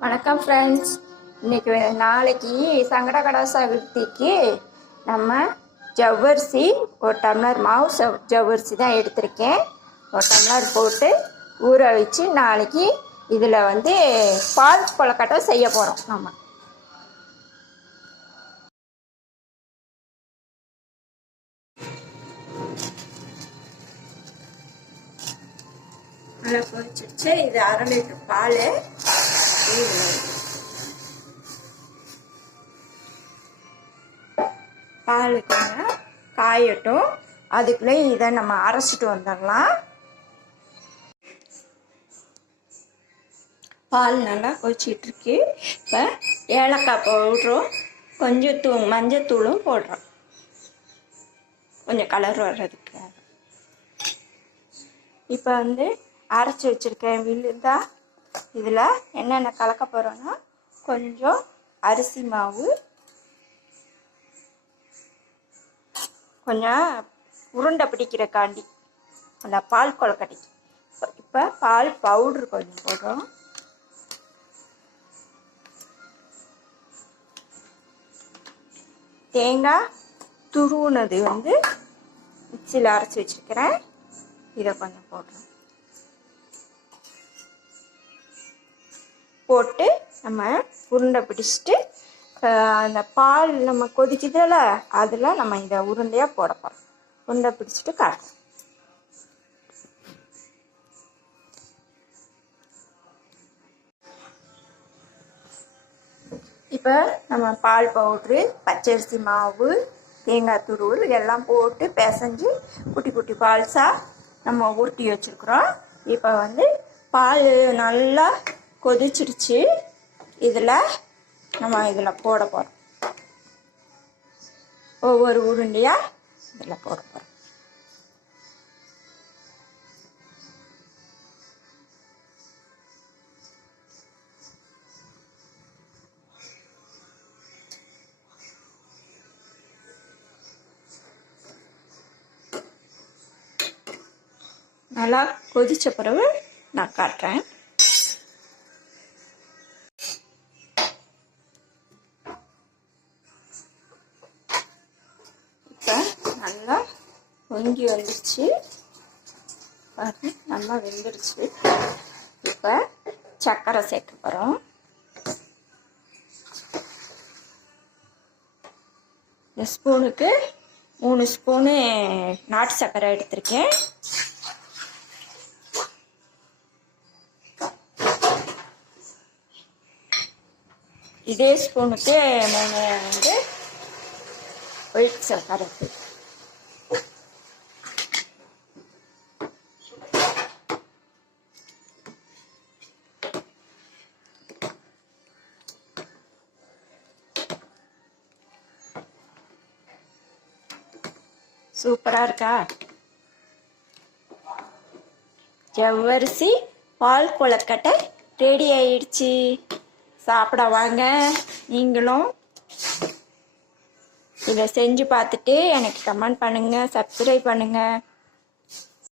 வணக்கம் ஃப்ரெண்ட்ஸ். நாளைக்கு சங்கடகடா சதுர்த்திக்கு நம்ம ஜவ்வரிசி ஒரு டம்ளர் மாவு ஜவ்வரிசி தான் எடுத்திருக்கேன். ஒரு டம்ளர் போட்டு ஊற வச்சு நாளைக்கு இதில் பால் கொழுக்கட்டை செய்ய போகிறோம். நம்ம நல்லா கொதிச்சிருச்சு. இது 1/2 லிட்டர் பால். பால் கொஞ்சம் காயட்டும், அதுக்குள்ளே இதை நம்ம அரைச்சிட்டு வந்துடலாம். பால் நல்லா கொதிச்சிட்டு இருக்கு. இப்போ ஏலக்காய் பவுடரும் கொஞ்சம் மஞ்சத்தூளும் போடுறோம், கொஞ்சம் கலர் வர்றதுக்கு. இப்போ அரைச்சி வச்சிருக்கேன் விழுந்தா. இதில் என்னென்ன கலக்க போகிறோன்னா, கொஞ்சம் அரிசி மாவு, கொஞ்சம் உருண்டை பிடிக்கிறக்காண்டி அந்த பால் கொழுக்கட்டைக்கு. இப்போ பால் பவுட்ரு கொஞ்சம் போடுறோம். தேங்காய் துருவுனது மிக்சியில் அரைச்சி வச்சுருக்கிறேன், இதை கொஞ்சம் போடுறோம். போட்டு நம்ம உருண்டை பிடிச்சிட்டு அந்த பால் நம்ம கொதிக்குதுல, அதில் நம்ம இதை உருண்டையாக போட போகிறோம். உருண்டை பிடிச்சிட்டு காட்டுறோம். இப்போ நம்ம பால் பவுட்ரு, பச்சரிசி மாவு, தேங்காய் துருவல் எல்லாம் போட்டு பிசைஞ்சு குட்டி குட்டி பால்ஸாக நம்ம உருட்டி வச்சுருக்குறோம். இப்போ பால் நல்லா கொதிச்சிருச்சு. இதில் போட போகிறோம். ஒவ்வொரு உருண்டையாக இதில் போட போகிறோம். நல்லா கொதிச்ச பிறகு நான் காட்டுறேன். இப்போ நல்லா பொங்கி வந்துடுச்சு, நல்லா வெந்துடுச்சு. இப்போ சர்க்கரை சேர்க்க போகிறோம். இந்த ஸ்பூனுக்கு 3 ஸ்பூனு நாட்டு சர்க்கரை எடுத்திருக்கேன். இதே ஸ்பூனுக்கு 3 ஒயிட் சர்க்கரை. சூப்பராக இருக்கா? ஜவ்வரிசி பால் கொழுக்கட்டை ரெடி ஆயிடுச்சு. சாப்பிட வாங்க. நீங்களும் இதை செஞ்சு பார்த்துட்டு எனக்கு கமெண்ட் பண்ணுங்கள், சப்ஸ்கிரைப் பண்ணுங்கள்.